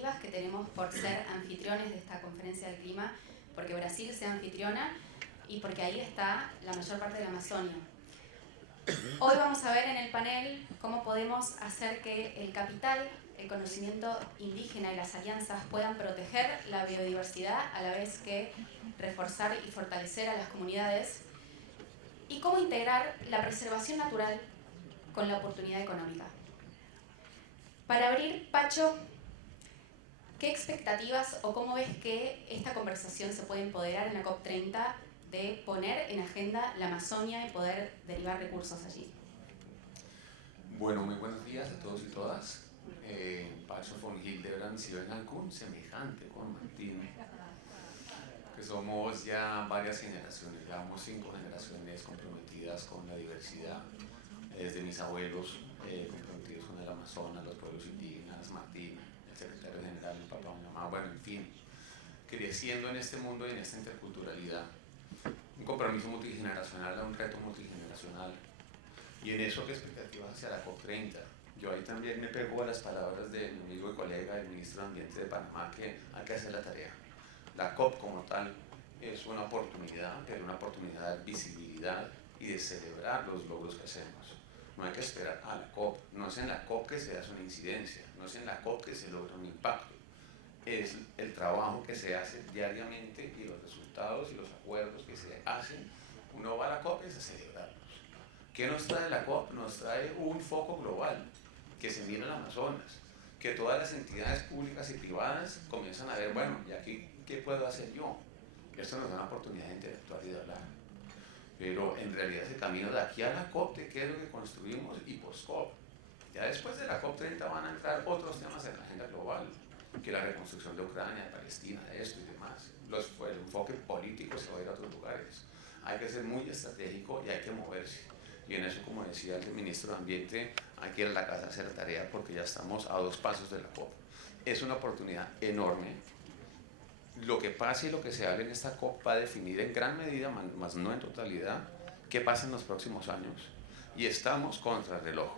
expectativas que tenemos por ser anfitriones de esta conferencia del clima, porque Brasil sea anfitriona y porque ahí está la mayor parte de la Amazonia. Hoy vamos a ver en el panel cómo podemos hacer que el capital, el conocimiento indígena y las alianzas puedan proteger la biodiversidad a la vez que reforzar y fortalecer a las comunidades, y cómo integrar la preservación natural con la oportunidad económica. Para abrir, Pacho, ¿qué expectativas o cómo ves que esta conversación se puede empoderar en la COP30 de poner en agenda la Amazonia y poder derivar recursos allí? Bueno, muy buenos días a todos y todas. Pacho von Hildebrand, si ven algún semejante con Martín, que somos ya varias generaciones, llevamos 5 generaciones comprometidas con la diversidad, desde mis abuelos comprometidos con el Amazonas, los pueblos indígenas, Martín, el secretario general, el papá, mi mamá, bueno, en fin, creciendo en este mundo y en esta interculturalidad. Un compromiso multigeneracional, un reto multigeneracional. Y en eso, ¿qué expectativas hacia la COP30? Yo ahí también me pego a las palabras de mi amigo y colega, el ministro de Ambiente de Panamá, que hay que hacer la tarea. La COP como tal es una oportunidad, pero una oportunidad de dar visibilidad y de celebrar los logros que hacemos. No hay que esperar a la COP, no es en la COP que se hace una incidencia, no es en la COP que se logra un impacto. Es el trabajo que se hace diariamente y los resultados y los acuerdos que se hacen. Uno va a la COP y es a celebrarlos. ¿Qué nos trae la COP? Nos trae un foco global, que se mira en el Amazonas, que todas las entidades públicas y privadas comienzan a ver, bueno, ¿y aquí qué puedo hacer yo? Esto nos da una oportunidad de interactuar y de hablar. Pero en realidad ese camino de aquí a la COP, de qué es lo que construimos y post-COP. Ya después de la COP30 van a entrar otros temas en la agenda global, que la reconstrucción de Ucrania, de Palestina, de esto y demás. El enfoque político se va a ir a otros lugares. Hay que ser muy estratégico y hay que moverse. Y en eso, como decía el ministro de Ambiente, hay que ir a la casa a hacer tarea porque ya estamos a 2 pasos de la COP. Es una oportunidad enorme. Lo que pase y lo que se hable en esta COP va a definir en gran medida, más no en totalidad, qué pasa en los próximos años. Y estamos contra el reloj.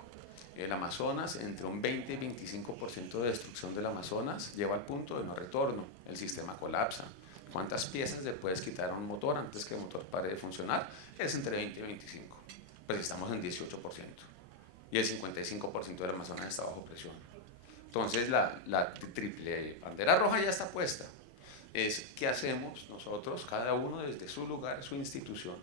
El Amazonas, entre un 20 y 25% de destrucción del Amazonas, lleva al punto de no retorno. El sistema colapsa. ¿Cuántas piezas le puedes quitar a un motor antes que el motor pare de funcionar? Es entre 20 y 25. Pues estamos en 18%. Y el 55% del Amazonas está bajo presión. Entonces la triple bandera roja ya está puesta. Es qué hacemos nosotros, cada uno desde su lugar, su institución.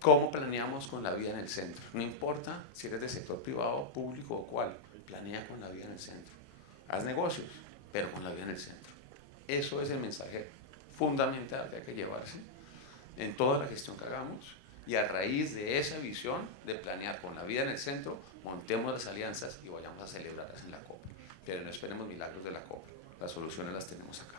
¿Cómo planeamos con la vida en el centro? No importa si eres del sector privado, público o cuál, planea con la vida en el centro. Haz negocios, pero con la vida en el centro. Eso es el mensaje fundamental que hay que llevarse en toda la gestión que hagamos, y a raíz de esa visión de planear con la vida en el centro, montemos las alianzas y vayamos a celebrarlas en la COP. Pero no esperemos milagros de la COP, las soluciones las tenemos acá.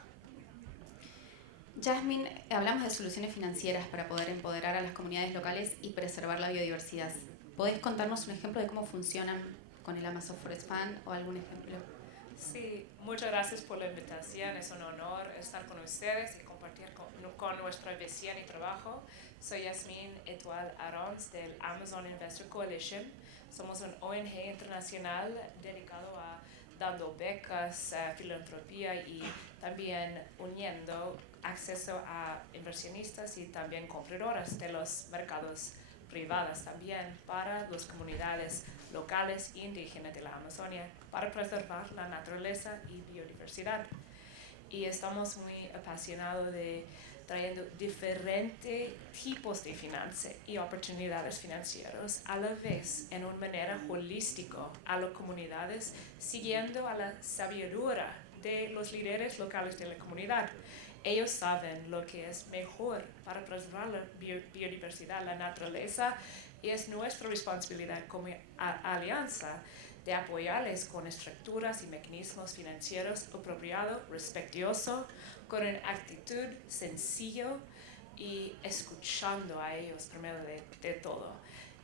Yasmin, hablamos de soluciones financieras para poder empoderar a las comunidades locales y preservar la biodiversidad. ¿Podés contarnos un ejemplo de cómo funcionan con el Amazon Forest Fund o algún ejemplo? Sí, muchas gracias por la invitación. Es un honor estar con ustedes y compartir con nuestra visión y trabajo. Soy Yasmin Etoile Arons del Amazon Investor Coalition. Somos un ONG internacional dedicado a dando becas, filantropía y también uniendo acceso a inversionistas y también compradoras de los mercados privados también para las comunidades locales e indígenas de la Amazonia para preservar la naturaleza y biodiversidad. Y estamos muy apasionados de trayendo diferentes tipos de finanzas y oportunidades financieras a la vez en una manera holística a las comunidades, siguiendo a la sabiduría de los líderes locales de la comunidad. Ellos saben lo que es mejor para preservar la biodiversidad, la naturaleza, y es nuestra responsabilidad como alianza de apoyarles con estructuras y mecanismos financieros apropiados, respetuosos, con una actitud sencilla y escuchando a ellos primero de todo.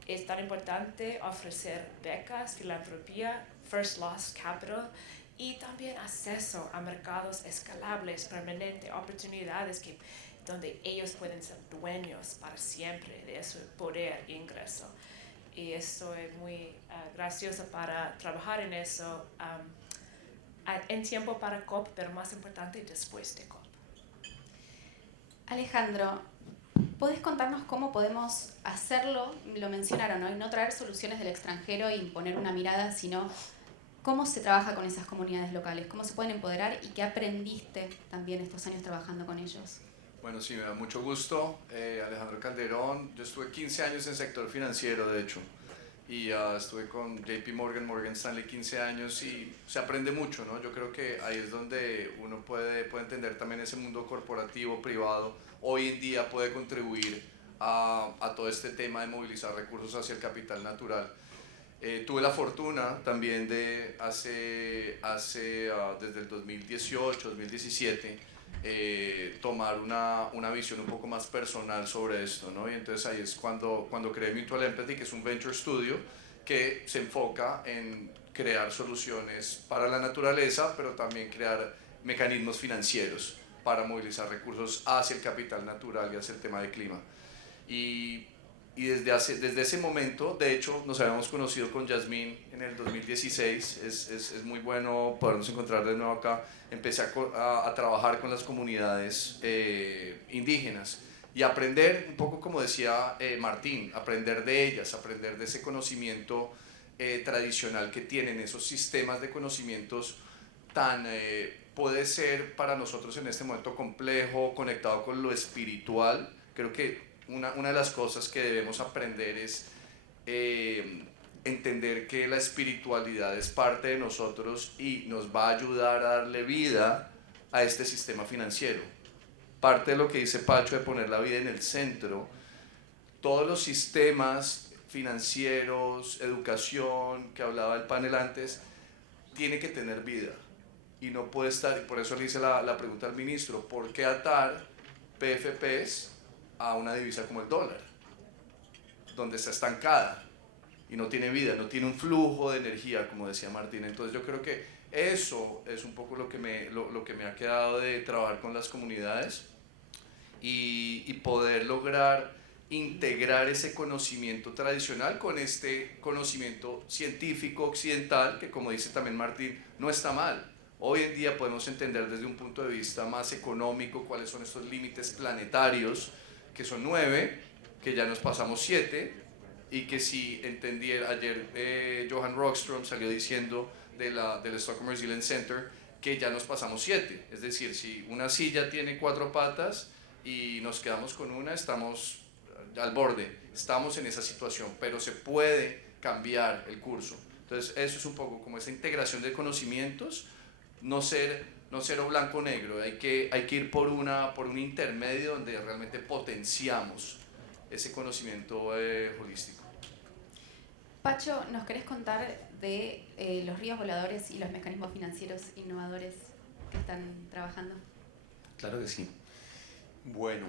Es tan importante ofrecer becas, filantropía, first loss capital, y también acceso a mercados escalables, permanentes, oportunidades donde ellos pueden ser dueños para siempre de su poder e ingreso. Y estoy muy graciosa para trabajar en eso en tiempo para COP, pero más importante después de COP. Alejandro, ¿podés contarnos cómo podemos hacerlo? Lo mencionaron, ¿no? Y no traer soluciones del extranjero e imponer una mirada, sino cómo se trabaja con esas comunidades locales, cómo se pueden empoderar y qué aprendiste también estos años trabajando con ellos. Bueno, sí, me da mucho gusto. Alejandro Calderón, yo estuve 15 años en sector financiero, de hecho, y estuve con JP Morgan, Morgan Stanley 15 años y se aprende mucho, ¿no? Yo creo que ahí es donde uno puede entender también ese mundo corporativo, privado. Hoy en día puede contribuir a todo este tema de movilizar recursos hacia el capital natural. Tuve la fortuna también de desde el 2018, 2017, tomar una visión un poco más personal sobre esto, ¿no? Y entonces ahí es cuando creé Mutual Empathy, que es un venture studio que se enfoca en crear soluciones para la naturaleza, pero también crear mecanismos financieros para movilizar recursos hacia el capital natural y hacia el tema de clima. Y desde ese momento, de hecho, nos habíamos conocido con Yasmín en el 2016, es muy bueno podernos encontrar de nuevo acá. Empecé a trabajar con las comunidades indígenas y aprender un poco, como decía Martín, aprender de ellas, aprender de ese conocimiento tradicional que tienen, esos sistemas de conocimientos tan... puede ser para nosotros en este momento complejo, conectado con lo espiritual. Creo que una de las cosas que debemos aprender es entender que la espiritualidad es parte de nosotros y nos va a ayudar a darle vida a este sistema financiero. Parte de lo que dice Pacho de poner la vida en el centro, todos los sistemas financieros, educación, que hablaba el panel antes, tiene que tener vida y no puede estar, y por eso le hice la pregunta al ministro, ¿por qué atar PFPs a una divisa como el dólar, donde está estancada y no tiene vida, no tiene un flujo de energía, como decía Martín? Entonces yo creo que eso es un poco lo que me ha quedado de trabajar con las comunidades y poder lograr integrar ese conocimiento tradicional con este conocimiento científico occidental, que como dice también Martín, no está mal. Hoy en día podemos entender desde un punto de vista más económico cuáles son estos límites planetarios, que son 9, que ya nos pasamos 7, y que si entendiera, ayer Johan Rockström salió diciendo del Stockholm Resilience Center que ya nos pasamos 7, es decir, si una silla tiene 4 patas y nos quedamos con una, estamos al borde, estamos en esa situación, pero se puede cambiar el curso. Entonces eso es un poco como esa integración de conocimientos, no ser o blanco o negro, hay que ir por un intermedio donde realmente potenciamos ese conocimiento holístico. Pacho, ¿nos querés contar de los ríos voladores y los mecanismos financieros innovadores que están trabajando? Claro que sí. Bueno,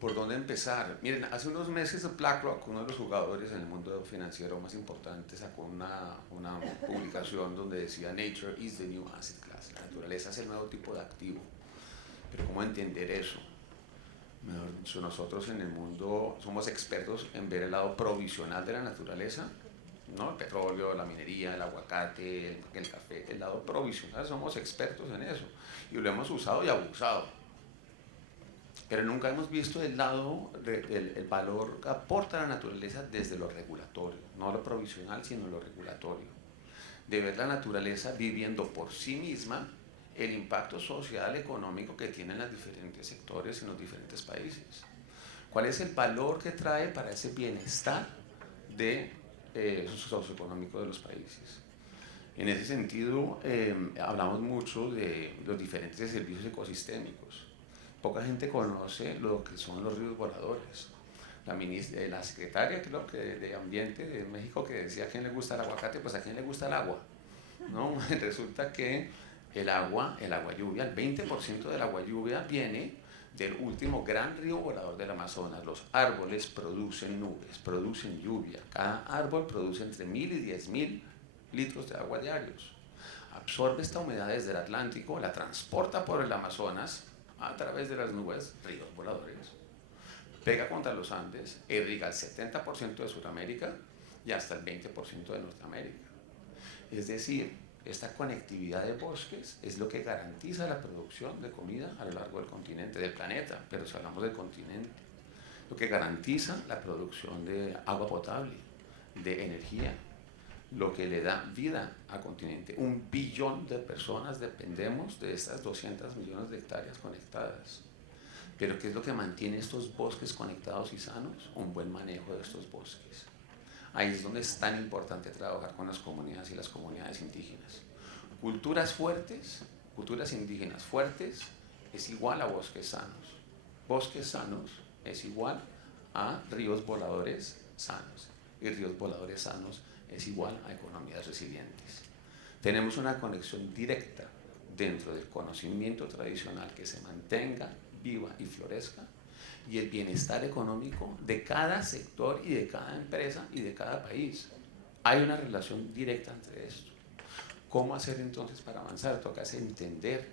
¿por dónde empezar? Miren, hace unos meses BlackRock, uno de los jugadores en el mundo financiero más importante, sacó una publicación donde decía Nature is the new asset class. La naturaleza es el nuevo tipo de activo. Pero ¿cómo entender eso? Mejor dicho, nosotros en el mundo somos expertos en ver el lado provisional de la naturaleza, ¿no? El petróleo, la minería, el aguacate, el café, el lado provisional, somos expertos en eso y lo hemos usado y abusado. Pero nunca hemos visto el lado, el valor que aporta la naturaleza desde lo regulatorio, no lo provisional, sino lo regulatorio. De ver la naturaleza viviendo por sí misma el impacto social, económico que tienen los diferentes sectores en los diferentes países. ¿Cuál es el valor que trae para ese bienestar socioeconómico de los países? En ese sentido, hablamos mucho de los diferentes servicios ecosistémicos. Poca gente conoce lo que son los ríos voladores. La secretaria, creo que de Ambiente de México, que decía a quién le gusta el aguacate, pues a quién le gusta el agua, ¿no? Resulta que el agua lluvia, el 20% del agua lluvia viene del último gran río volador del Amazonas. Los árboles producen nubes, producen lluvia. Cada árbol produce entre 1.000 y 10.000 litros de agua diarios. Absorbe esta humedad desde el Atlántico, la transporta por el Amazonas a través de las nubes, ríos voladores, pega contra los Andes, irriga el 70% de Sudamérica y hasta el 20% de Norteamérica. Es decir, Esta conectividad de bosques es lo que garantiza la producción de comida a lo largo del continente, del planeta, pero si hablamos del continente, lo que garantiza la producción de agua potable, de energía, lo que le da vida al continente. 1 billón de personas dependemos de estas 200 millones de hectáreas conectadas. Pero ¿qué es lo que mantiene estos bosques conectados y sanos? Un buen manejo de estos bosques. Ahí es donde es tan importante trabajar con las comunidades y las comunidades indígenas. Culturas fuertes, culturas indígenas fuertes, es igual a bosques sanos. Bosques sanos es igual a ríos voladores sanos. Y ríos voladores sanos es igual a economías resilientes. Tenemos una conexión directa dentro del conocimiento tradicional que se mantenga viva y florezca, y el bienestar económico de cada sector y de cada empresa y de cada país. Hay una relación directa entre esto. ¿Cómo hacer entonces para avanzar? Toca entender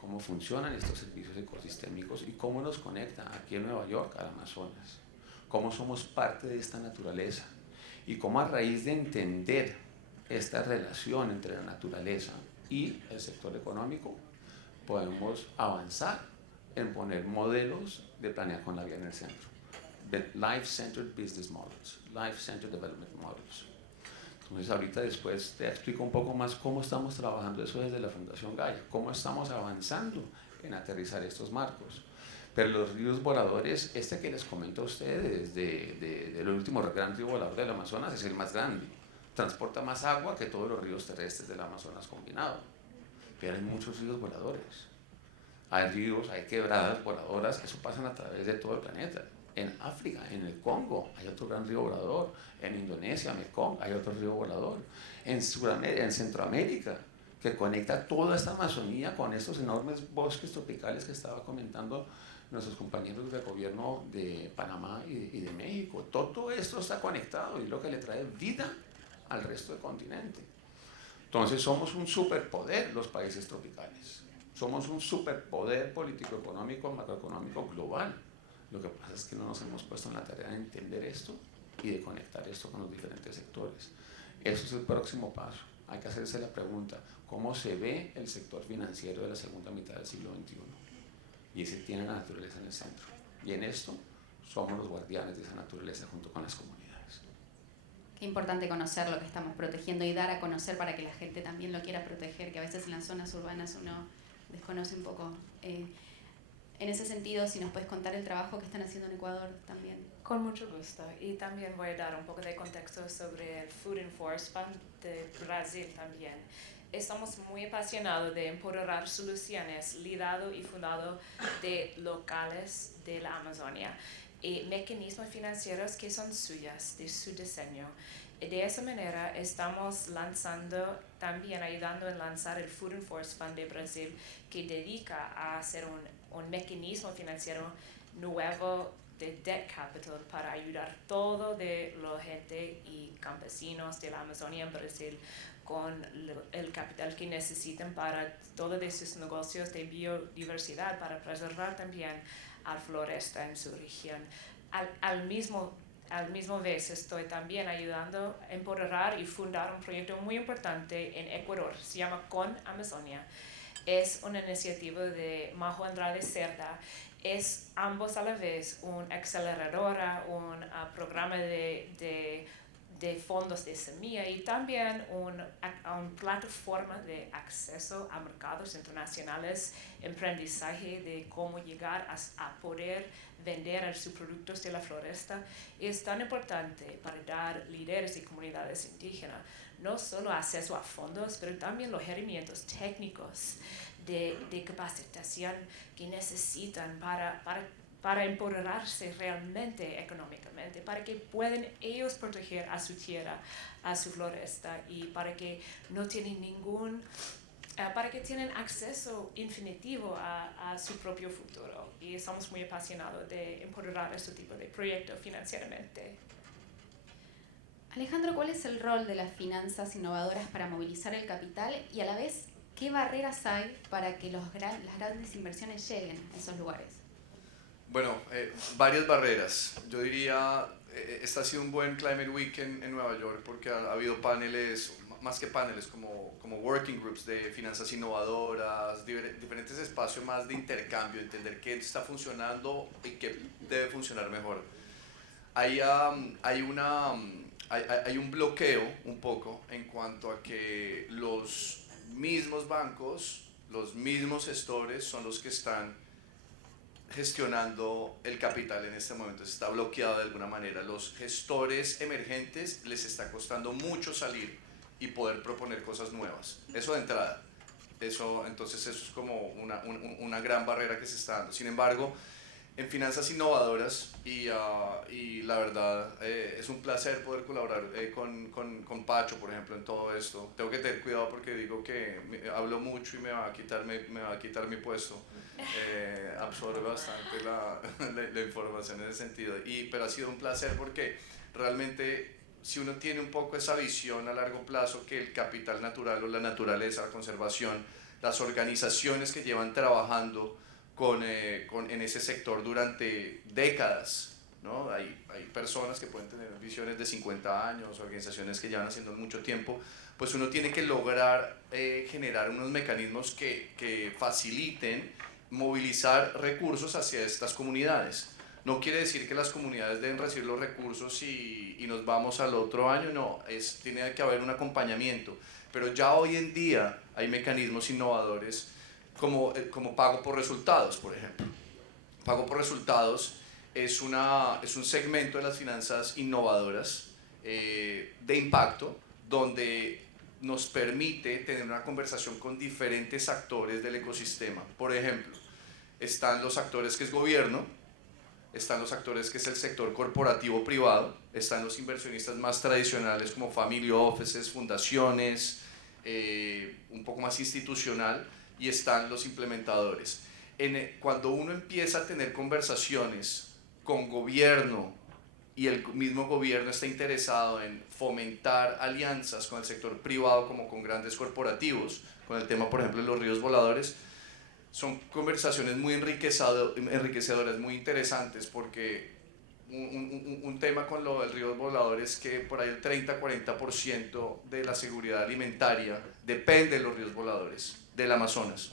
cómo funcionan estos servicios ecosistémicos y cómo nos conecta aquí en Nueva York al Amazonas. Cómo somos parte de esta naturaleza y cómo a raíz de entender esta relación entre la naturaleza y el sector económico podemos avanzar en poner modelos de planear con la vida en el centro. Life-centered business models, life-centered development models. Entonces ahorita después te explico un poco más cómo estamos trabajando eso desde la Fundación Gaia, cómo estamos avanzando en aterrizar estos marcos. Pero los ríos voladores, este que les comento a ustedes, del último gran río volador del Amazonas, es el más grande. Transporta más agua que todos los ríos terrestres del Amazonas combinado. Pero hay muchos ríos voladores. Hay ríos, hay quebradas voladoras que eso pasan a través de todo el planeta. En África, en el Congo, hay otro gran río volador. En Indonesia, Mekong, hay otro río volador. En Centroamérica, que conecta toda esta Amazonía con estos enormes bosques tropicales que estaba comentando nuestros compañeros del gobierno de Panamá y de México. Todo esto está conectado y es lo que le trae vida al resto del continente. Entonces somos un superpoder los países tropicales. Somos un superpoder político-económico, macroeconómico global. Lo que pasa es que no nos hemos puesto en la tarea de entender esto y de conectar esto con los diferentes sectores. Eso es el próximo paso. Hay que hacerse la pregunta, ¿cómo se ve el sector financiero de la segunda mitad del siglo XXI? Y ese tiene la naturaleza en el centro. Y en esto somos los guardianes de esa naturaleza junto con las comunidades. Qué importante conocer lo que estamos protegiendo y dar a conocer para que la gente también lo quiera proteger, que a veces en las zonas urbanas uno desconoce un poco. En ese sentido, si nos puedes contar el trabajo que están haciendo en Ecuador también. Con mucho gusto. Y también voy a dar un poco de contexto sobre el Food and Forest Fund de Brasil también. Estamos muy apasionados de empoderar soluciones lideradas y fundadas de locales de la Amazonia y mecanismos financieros que son suyas, de su diseño. De esa manera estamos lanzando, también ayudando en lanzar el Food and Forest Fund de Brasil, que dedica a hacer un mecanismo financiero nuevo de debt capital para ayudar todo de la gente y campesinos de la Amazonia en Brasil con el capital que necesitan para todos de sus negocios de biodiversidad, para preservar también a la floresta en su región. Al mismo vez estoy también ayudando a empoderar y fundar un proyecto muy importante en Ecuador, se llama Con Amazonia. Es una iniciativa de Majo Andrade Cerda, es ambos a la vez una aceleradora, un programa de fondos de semilla y también una plataforma de acceso a mercados internacionales, aprendizaje de cómo llegar a poder vender sus productos de la floresta. Es tan importante para dar líderes y comunidades indígenas no solo acceso a fondos, pero también los herramientas técnicos de capacitación que necesitan para empoderarse realmente económicamente, para que puedan ellos proteger a su tierra, a su floresta y para que no tienen para que tienen acceso infinitivo a su propio futuro. Y estamos muy apasionados de empoderar este tipo de proyectos financieramente. Alejandro, ¿cuál es el rol de las finanzas innovadoras para movilizar el capital y a la vez qué barreras hay para que las grandes inversiones lleguen a esos lugares? Bueno, varias barreras. Yo diría, este ha sido un buen Climate Week en Nueva York porque ha habido paneles más que paneles, como working groups de finanzas innovadoras, diferentes espacios más de intercambio, entender qué está funcionando y qué debe funcionar mejor. Hay un bloqueo un poco en cuanto a que los mismos bancos, los mismos gestores son los que están gestionando el capital en este momento. Está bloqueado de alguna manera. Los gestores emergentes les está costando mucho salir y poder proponer cosas nuevas. Eso de entrada. Entonces eso es como una gran barrera que se está dando. Sin embargo, en finanzas innovadoras, y la verdad es un placer poder colaborar con Pacho, por ejemplo, en todo esto. Tengo que tener cuidado porque digo que hablo mucho y me va a quitar mi puesto. Absorbe bastante la información en ese sentido, pero ha sido un placer porque realmente si uno tiene un poco esa visión a largo plazo que el capital natural o la naturaleza, la conservación, las organizaciones que llevan trabajando en ese sector durante décadas, ¿no? Hay personas que pueden tener visiones de 50 años, organizaciones que llevan haciendo mucho tiempo, pues uno tiene que lograr generar unos mecanismos que faciliten movilizar recursos hacia estas comunidades. No quiere decir que las comunidades deben recibir los recursos y nos vamos al otro año, no, tiene que haber un acompañamiento, pero ya hoy en día hay mecanismos innovadores como pago por resultados, por ejemplo. Pago por resultados es un segmento de las finanzas innovadoras de impacto, donde nos permite tener una conversación con diferentes actores del ecosistema. Por ejemplo, están los actores que es gobierno, están los actores que es el sector corporativo privado, están los inversionistas más tradicionales como family offices, fundaciones, un poco más institucional, y están los implementadores. Cuando uno empieza a tener conversaciones con gobierno y el mismo gobierno está interesado en fomentar alianzas con el sector privado como con grandes corporativos, con el tema por ejemplo de los ríos voladores, son conversaciones muy enriquecedoras, muy interesantes, porque un tema con lo del río volador es que por ahí el 30-40% de la seguridad alimentaria depende de los ríos voladores del Amazonas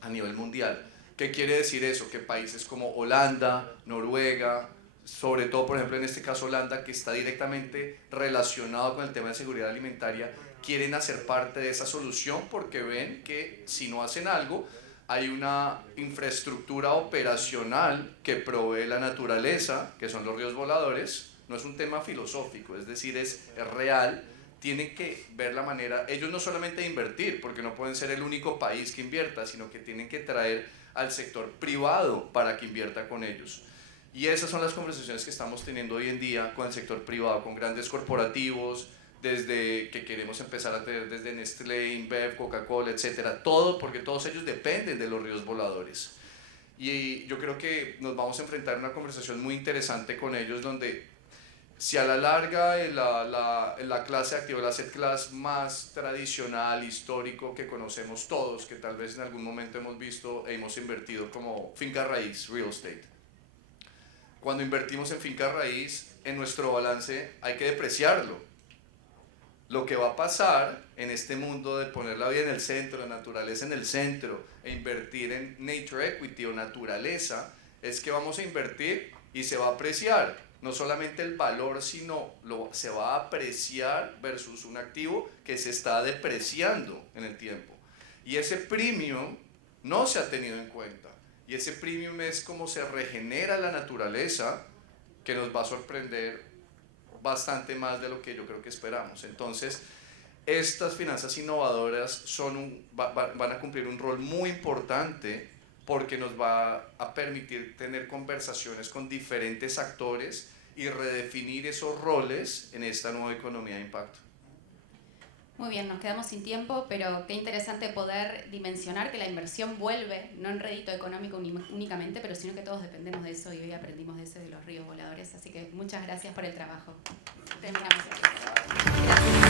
a nivel mundial. ¿Qué quiere decir eso? Que países como Holanda, Noruega, sobre todo por ejemplo en este caso Holanda, que está directamente relacionado con el tema de seguridad alimentaria, quieren hacer parte de esa solución porque ven que si no hacen algo, hay una infraestructura operacional que provee la naturaleza, que son los ríos voladores. No es un tema filosófico, es decir, es real. Tienen que ver la manera, ellos no solamente invertir, porque no pueden ser el único país que invierta, sino que tienen que traer al sector privado para que invierta con ellos. Y esas son las conversaciones que estamos teniendo hoy en día con el sector privado, con grandes corporativos, desde que queremos empezar a tener desde Nestlé, InBev, Coca-Cola, etcétera, todo, porque todos ellos dependen de los ríos voladores. Y yo creo que nos vamos a enfrentar a una conversación muy interesante con ellos, donde si a la larga la clase activa, el asset class más tradicional, histórico que conocemos todos, que tal vez en algún momento hemos visto e hemos invertido como finca raíz, real estate. Cuando invertimos en finca raíz, en nuestro balance hay que depreciarlo. Lo que va a pasar en este mundo de poner la vida en el centro, la naturaleza en el centro, e invertir en nature equity o naturaleza, es que vamos a invertir y se va a apreciar. No solamente el valor, sino se va a apreciar versus un activo que se está depreciando en el tiempo. Y ese premium no se ha tenido en cuenta. Y ese premium es como se regenera la naturaleza, que nos va a sorprender bastante más de lo que yo creo que esperamos. Entonces, estas finanzas innovadoras van a cumplir un rol muy importante, porque nos va a permitir tener conversaciones con diferentes actores y redefinir esos roles en esta nueva economía de impacto. Muy bien, nos quedamos sin tiempo, pero qué interesante poder dimensionar que la inversión vuelve, no en rédito económico únicamente, pero sino que todos dependemos de eso, y hoy aprendimos de eso de los ríos voladores. Así que muchas gracias por el trabajo. Terminamos. Gracias.